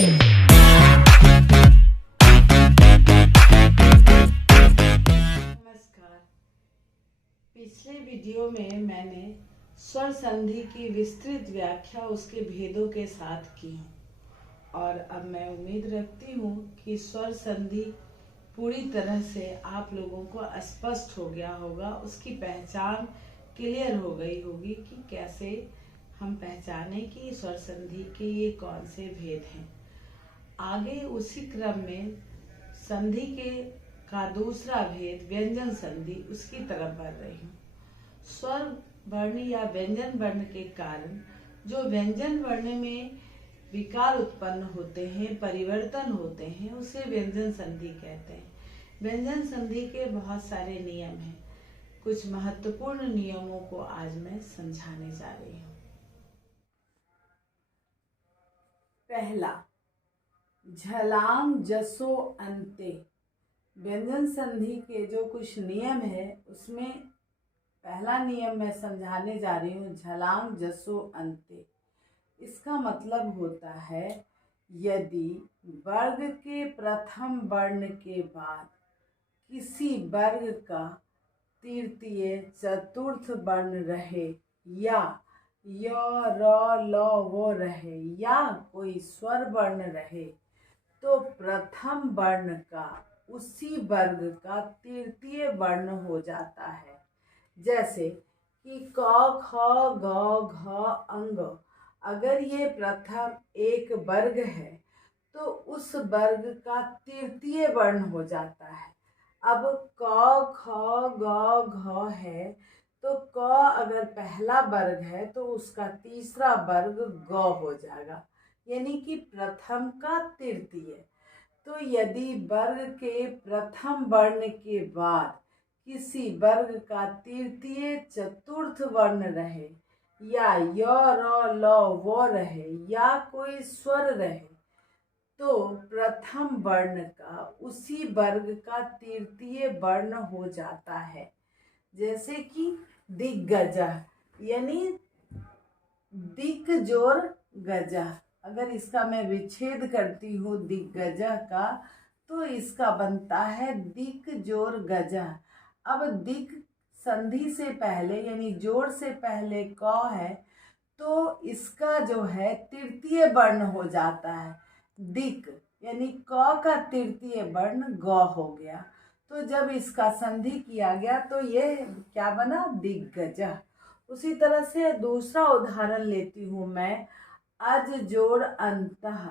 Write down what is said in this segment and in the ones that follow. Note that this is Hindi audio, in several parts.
नमस्कार। पिछले वीडियो में मैंने स्वर संधि की विस्तृत व्याख्या उसके भेदों के साथ की और अब मैं उम्मीद रखती हूँ कि स्वर संधि पूरी तरह से आप लोगों को स्पष्ट हो गया होगा, उसकी पहचान क्लियर हो गई होगी कि कैसे हम पहचाने कि स्वर संधि के ये कौन से भेद हैं। आगे उसी क्रम में संधि का दूसरा भेद व्यंजन संधि, उसकी तरफ बढ़ रही हूँ। स्वर वर्ण या व्यंजन वर्ण के कारण जो व्यंजन वर्ण में विकार उत्पन्न होते हैं, परिवर्तन होते हैं, उसे व्यंजन संधि कहते हैं। व्यंजन संधि के बहुत सारे नियम हैं। कुछ महत्वपूर्ण नियमों को आज मैं समझाने जा रही हूँ। पहला, झलांग जसो अंते। व्यंजन संधि के जो कुछ नियम है उसमें पहला नियम मैं समझाने जा रही हूँ, झलांग जसो अंते। इसका मतलब होता है यदि वर्ग के प्रथम वर्ण के बाद किसी वर्ग का तृतीय चतुर्थ वर्ण रहे या य र ल वो रहे या कोई स्वर वर्ण रहे तो प्रथम वर्ण का उसी वर्ग का तृतीय वर्ण हो जाता है। जैसे कि क ख ग घ अंग, अगर ये प्रथम एक वर्ग है तो उस वर्ग का तृतीय वर्ण हो जाता है। अब क ख ग घ है तो क अगर पहला वर्ग है तो उसका तीसरा वर्ग ग हो जाएगा, यानी कि प्रथम का तृतीय। तो यदि वर्ग के प्रथम वर्ण के बाद किसी वर्ग का तृतीय चतुर्थ वर्ण रहे या य र ल वो रहे या कोई स्वर रहे तो प्रथम वर्ण का उसी वर्ग का तृतीय वर्ण हो जाता है। जैसे कि दिग्गज, यानी दिक जोर गजा, अगर इसका मैं विच्छेद करती हूँ दिग्गज का तो इसका बनता है दिक जोर गजा। अब दिक संधि से पहले यानी जोड़ से पहले क है तो इसका जो है तृतीय वर्ण हो जाता है दिक, यानी क का तृतीय वर्ण ग हो गया। तो जब इसका संधि किया गया तो ये क्या बना, दिग्गज। उसी तरह से दूसरा उदाहरण लेती हूँ मैं, अज जोड़ अंतः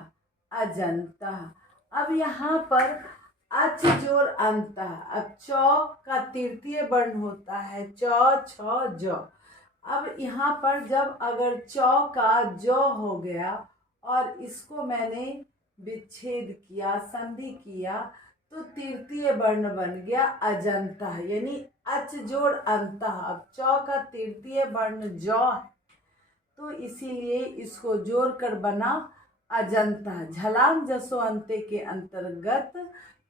अजंतः। अब यहाँ पर अच जोड़ अंतः, अब चौ का तृतीय वर्ण होता है चौ छ ज। अब यहाँ पर जब अगर चौ का ज हो गया और इसको मैंने विच्छेद किया, संधि किया तो तृतीय वर्ण बन गया अजंतः, यानी अच जोड़ अंतः। अब चौ का तृतीय वर्ण ज है तो इसीलिए इसको जोड़कर बना अजंतः। झलांग जसो अंते के अंतर्गत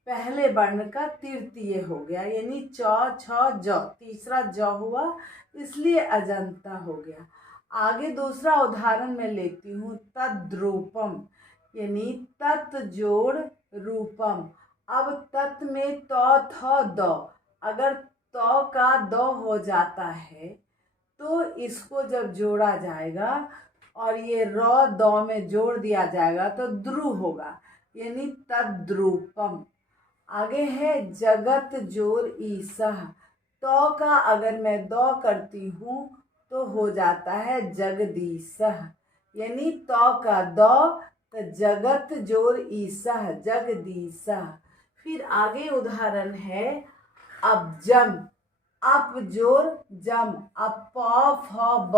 पहले वर्ण का तृतीय हो गया, यानी चौ छ ज, तीसरा ज हुआ इसलिए अजंता हो गया। आगे दूसरा उदाहरण मैं लेती हूँ, तद्रूपम, यानी तत् जोड़ रूपम। अब तत् में त थ द, अगर त का द हो जाता है तो इसको जब जोड़ा जाएगा और ये र द में जोड़ दिया जाएगा तो द्रु होगा, यानी तद्रूपम। आगे है जगत जोर ईसह, तो का अगर मैं द करती हूँ तो हो जाता है जगदीसह, यानी तो का द तो जगत जोर ईसह जगदीसह। फिर आगे उदाहरण है अबजम, अप जोर जम, अब प फ ब,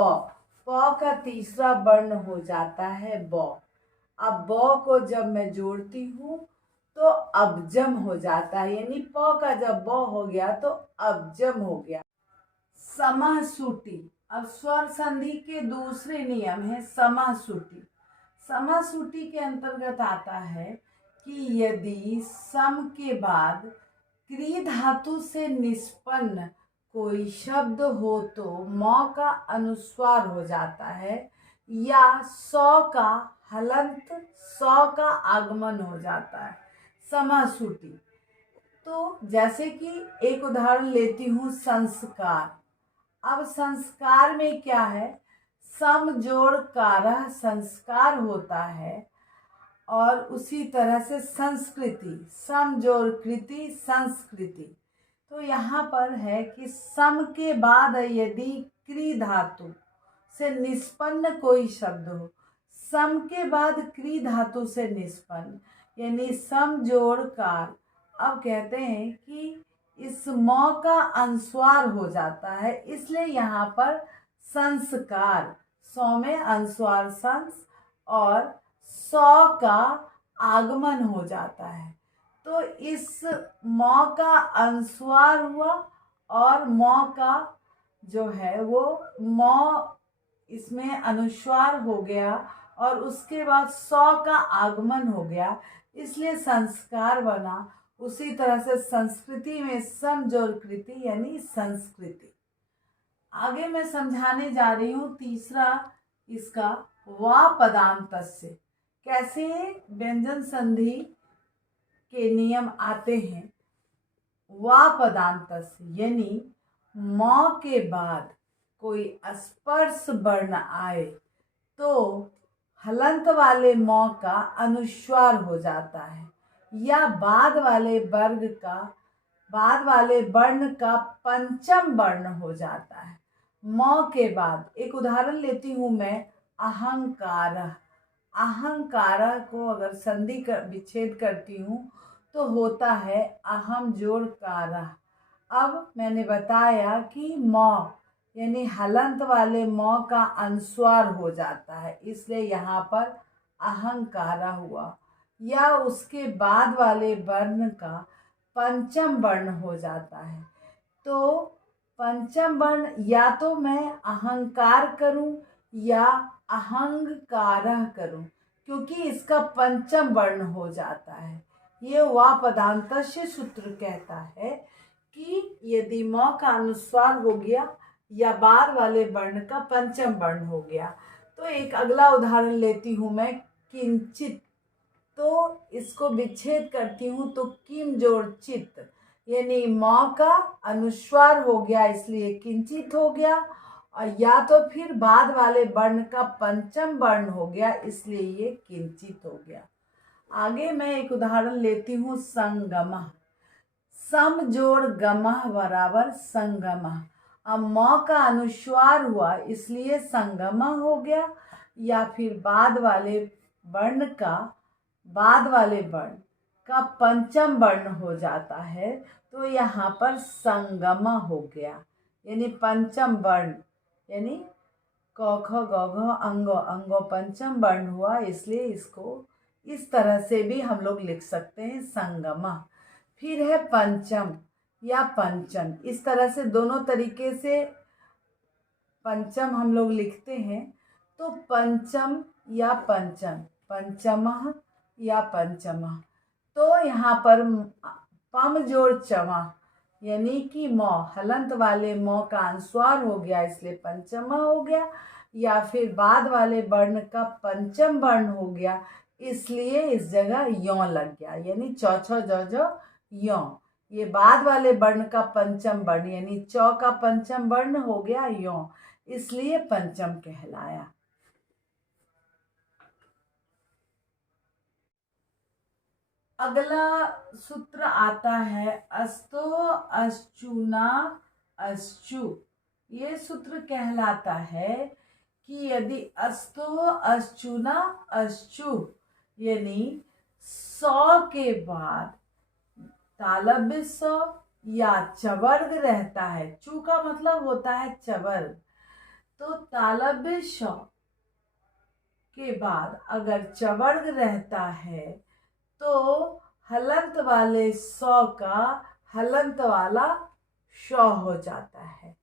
प का तीसरा वर्ण हो जाता है ब। अब ब को जब मैं जोड़ती हूँ तो अबजम हो जाता है, यानी प का जब ब हो गया तो अबजम हो गया। समासूटी, अब स्वर संधि के दूसरे नियम है समासूटी। समासूटी के अंतर्गत आता है कि यदि सम के बाद क्री धातु से निष्पन्न कोई शब्द हो तो म का अनुस्वार हो जाता है या सौ का हलंत सौ का आगमन हो जाता है, समासूटी। तो जैसे कि एक उदाहरण लेती हूँ, संस्कार। अब संस्कार में क्या है, सम जोड़ कारः संस्कार होता है, और उसी तरह से संस्कृति, सम जोड़ कृति संस्कृति। तो यहाँ पर है कि सम के बाद यदि क्री धातु से निष्पन्न कोई शब्द हो, सम के बाद क्री धातु से निष्पन्न, यानी सम जोड़ कार। अब कहते हैं कि इस मौ का अनुस्वार हो जाता है, इसलिए यहाँ पर संस्कार, सौ में अनुस्वार संस, और सौ का आगमन हो जाता है। तो इस मौ का अनुस्वार हुआ, और मौ का जो है वो मौ इसमें अनुस्वार हो गया, और उसके बाद सौ का आगमन हो गया, इसलिए संस्कार बना। उसी तरह से संस्कृति में सम जोड़ कृति यानी संस्कृति। आगे मैं समझाने जा रही हूँ तीसरा इसका वा पदांतस्य, कैसे व्यंजन संधि के नियम आते हैं। वा पदांतस्य यानी मौ के बाद कोई स्पर्श वर्ण आए तो हलंत वाले मौ का अनुस्वार हो जाता है, या बाद वाले वर्ण का पंचम वर्ण हो जाता है। मौ के बाद एक उदाहरण लेती हूँ मैं, अहंकार। अहंकार को अगर संधि कर विच्छेद करती हूँ तो होता है अहम जोड़ कारा। अब मैंने बताया कि मौ यानी हलंत वाले मौ का अनुस्वार हो जाता है, इसलिए यहाँ पर अहंकारा हुआ, या उसके बाद वाले वर्ण का पंचम वर्ण हो जाता है। तो पंचम वर्ण या तो मैं अहंकार करूं या अहंकारः करूं, क्योंकि इसका पंचम वर्ण हो जाता है। ये वा पदांतस्य सूत्र कहता है कि यदि मौ का अनुस्वार हो गया या बाद वाले वर्ण का पंचम वर्ण हो गया। तो एक अगला उदाहरण लेती हूँ मैं, किंचित। तो इसको विच्छेद करती हूँ तो किम जोड़ चित, यानी मौ का अनुस्वार हो गया इसलिए किंचित हो गया, और या तो फिर बाद वाले वर्ण का पंचम वर्ण हो गया इसलिए ये किंचित हो गया। आगे मैं एक उदाहरण लेती हूँ, संगमः। सम जोड़ गमः बराबर संगमः। अब मौ का अनुस्वार हुआ इसलिए संगमः हो गया, या फिर बाद वाले वर्ण का पंचम वर्ण हो जाता है, तो यहाँ पर संगमा हो गया, यानी पंचम वर्ण, यानी क ख ग घ अंगो, अंगो पंचम वर्ण हुआ, इसलिए इसको इस तरह से भी हम लोग लिख सकते हैं, संगमा। फिर है पंचम या पंचम, इस तरह से दोनों तरीके से पंचम हम लोग लिखते हैं। तो पंचम या पंचम, पंचमः या पंचमः। तो यहाँ पर पम जोड़ चमा, यानी कि मौ, हलंत वाले मौ का अनुस्वार हो गया इसलिए पंचमा हो गया, या फिर बाद वाले वर्ण का पंचम वर्ण हो गया इसलिए इस जगह यों लग गया, यानी चौ छ जौ जौ यों। ये बाद वाले वर्ण का पंचम वर्ण यानी चौ का पंचम वर्ण हो गया यों, इसलिए पंचम कहलाया। अगला सूत्र आता है अस्तो अश्चुना अश्चु। ये सूत्र कहलाता है कि यदि अस्तो अश्चुना अश्चु यानी 100 के बाद तालव्य सौ या चवर्ग रहता है, चू का मतलब होता है चवर्ग, तो तालव्य सौ के बाद अगर चवर्ग रहता है तो हलंत वाले सौ का हलंत वाला शौ हो जाता है।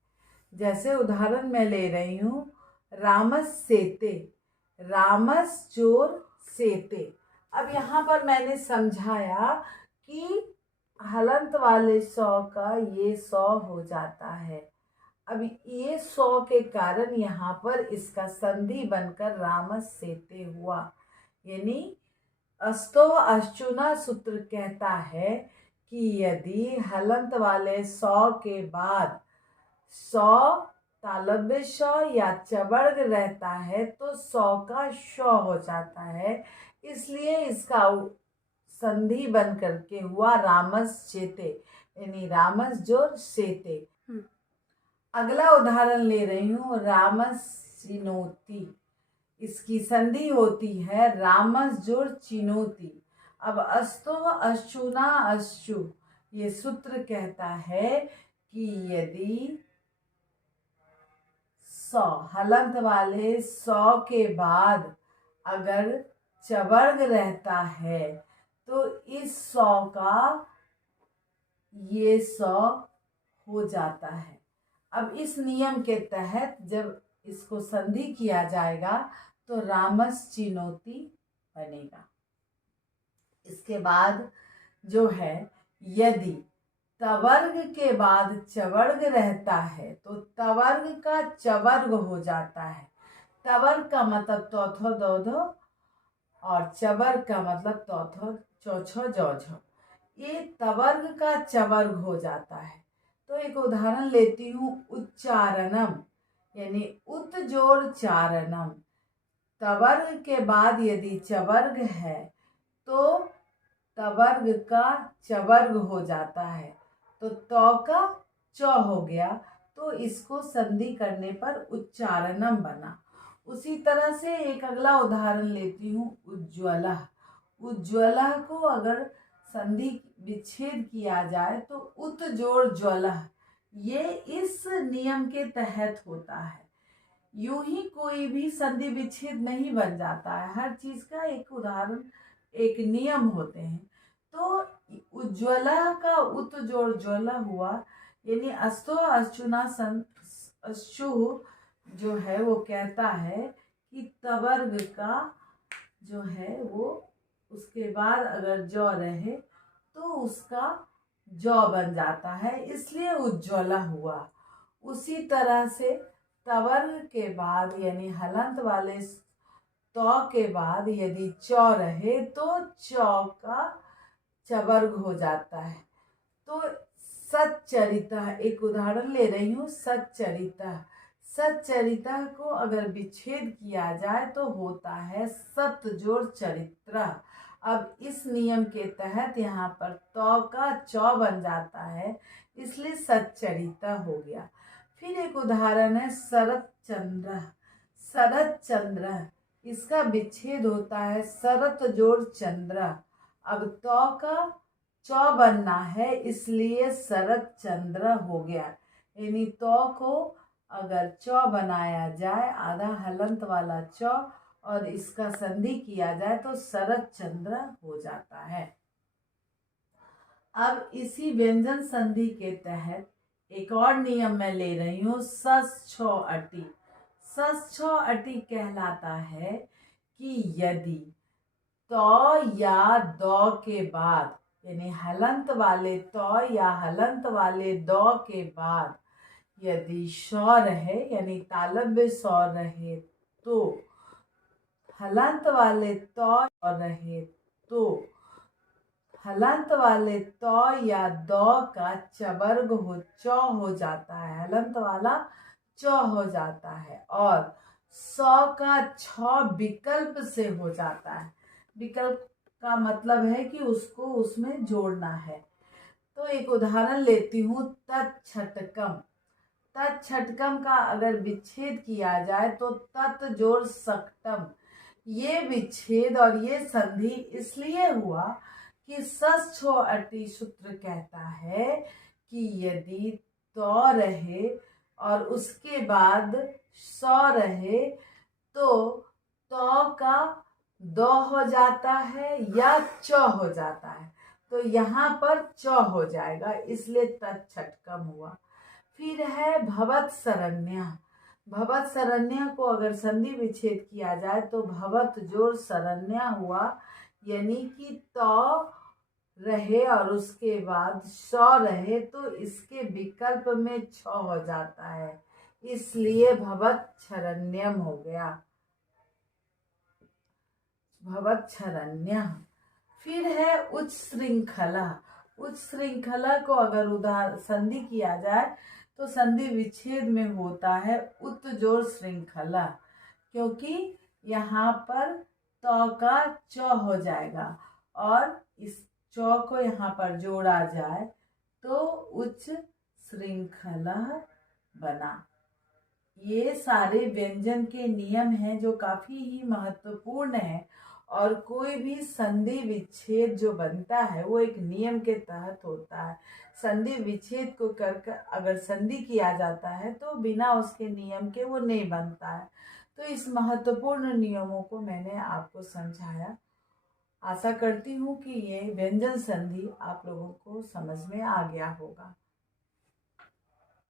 जैसे उदाहरण मैं ले रही हूँ, रामस सेते, रामस जोर सेते। अब यहाँ पर मैंने समझाया कि हलंत वाले सौ का ये सौ हो जाता है। अब ये सौ के कारण यहाँ पर इसका संधि बनकर रामस सेते हुआ, यानी अस्तो अश्चुना सूत्र कहता है कि यदि हलंत वाले सौ के बाद सौ तालव्य श या चवर्ग रहता है तो सौ का श हो जाता है, इसलिए इसका संधि बन करके हुआ रामस चेते, यानी रामस जोर सेते। अगला उदाहरण ले रही हूँ, रामस चिनोती। इसकी संधि होती है रामस जोर चिनोती। अब अस्तो अश्चुना अश्चु, ये सूत्र कहता है कि यदि सौ हलंत वाले सौ के बाद अगर चवर्ग रहता है तो इस सौ का ये सौ हो जाता है। अब इस नियम के तहत जब इसको संधि किया जाएगा तो रामस चिनोती बनेगा। इसके बाद जो है, यदि तवर्ग के बाद चवर्ग रहता है तो तवर्ग का चवर्ग हो जाता है। तवर्ग का मतलब तौथो दौधो और चवर्ग का मतलब तौथो चौछो जौझो। ये तवर्ग का चवर्ग हो जाता है। तो एक उदाहरण लेती हूँ, उच्चारणम, यानी उत जोड़ चारणम। तवर्ग के बाद यदि चवर्ग है तो तवर्ग का चवर्ग हो जाता है, तो तौ का चौ हो गया, तो इसको संधि करने पर उच्चारणम बना। उसी तरह से एक अगला उदाहरण लेती हूँ, उज्ज्वला। उज्ज्वला को अगर संधि विच्छेद किया जाए तो उत जोड़ ज्वला, ये इस नियम के तहत होता है। यूं ही कोई भी संधि विच्छेद नहीं बन जाता है, हर चीज का एक उदाहरण, एक नियम होते हैं। तो उज्ज्वला का उत जोड़ ज्वला हुआ, यानी अस्तो अश्चुना अश्चु जो है वो कहता है कि तवर्ग का जो है वो उसके बाद अगर जौ रहे तो उसका जौ बन जाता है, इसलिए उज्ज्वला हुआ। उसी तरह से तवर्ग के बाद यानी हलंत वाले तौ के बाद यदि चौ रहे तो चौ का चवर्ग हो जाता है। तो सच्चरिता, एक उदाहरण ले रही हूँ, सच्चरिता। सच्चरिता को अगर विच्छेद किया जाए तो होता है सत जोड़ चरित्र। अब इस नियम के तहत यहाँ पर तौ का चौ बन जाता है, इसलिए सच्चरिता हो गया। फिर एक उदाहरण है शरत चंद्र। शरत चंद्र, इसका विच्छेद होता है शरत जोड़ चंद्र। अब तौ का चौ बनना है, इसलिए शरत चंद्र हो गया। यानी तौ को अगर चौ बनाया जाए, आधा हलंत वाला चौ, और इसका संधि किया जाए तो शरत चंद्र हो जाता है। अब इसी व्यंजन संधि के तहत एक और नियम मैं ले रही हूँ, सस छो अटी। सस छो अटी कहलाता है कि यदि तौ या दौ के बाद, यानी हलंत वाले तौ या हलंत वाले दौ के बाद यदि शौ रहे, यानी तालव्य शौ रहे, तो हलंत वाले तौ रहे तो हलंत वाले तौ या दौ का चवर्ग चौ हो जाता है, हलंत वाला चौ हो जाता है, और सौ का छ विकल्प से हो जाता है। विकल्प का मतलब है कि उसको उसमें जोड़ना है। तो एक उदाहरण लेती हूँ, तत्छटकम। तत्छटकम का अगर विच्छेद किया जाए तो तत् जोड़ सक्तम। ये विच्छेद और ये संधि इसलिए हुआ कि सस छो अटी सूत्र कहता है कि यदि तौ रहे और उसके बाद सौ रहे तो तौ का दो हो जाता है या चौ हो जाता है, तो यहाँ पर चौ हो जाएगा, इसलिए तत्छटकम हुआ। फिर है भवत शरण्य। भवत शरण्य को अगर संधि विच्छेद किया जाए तो भवत जोड़ शरण्य हुआ, यानी कि तौ रहे और उसके बाद सौ रहे तो इसके विकल्प में छ हो जाता है, इसलिए भवत शरण्यम हो गया। भवच्छरण्यः। फिर है उच्च श्रृंखला। उच्च श्रृंखला को अगर उदाहरण संधि किया जाए तो संधि विच्छेद में होता है उत जोड़ श्रृंखला, क्योंकि यहाँ पर त का च हो जाएगा और इस च को यहाँ पर जोड़ा जाए तो उच्च श्रृंखला बना। ये सारे व्यंजन के नियम हैं जो काफी ही महत्वपूर्ण है, और कोई भी संधि विच्छेद जो बनता है वो एक नियम के तहत होता है। संधि विच्छेद को कर अगर संधि किया जाता है तो बिना उसके नियम के वो नहीं बनता है। तो इस महत्वपूर्ण नियमों को मैंने आपको समझाया। आशा करती हूँ कि ये व्यंजन संधि आप लोगों को समझ में आ गया होगा।